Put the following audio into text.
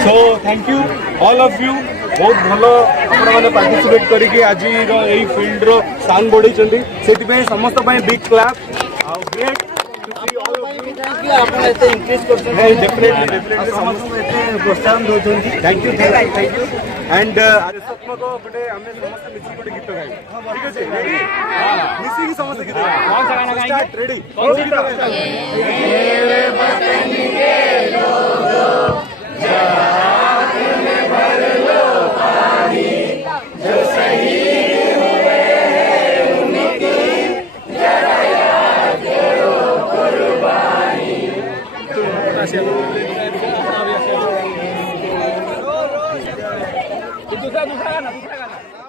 so thank you all of you बहुत भल आपने पार्टिसिपेट करके आज यही फील्ड रो शान बढ़ी से समस्त बिग क्लैप ग्रेट प्रोत्साहन दौरान थैंक यू एंड आरएसआत्मक गोटे आम समस्त मिसी गोटे गीत गाइब ठीक अच्छे रेडी मिसी समस्त गीत कौन सा गाना गाएंगे रेडी कौन सा गीत दूसरा गाना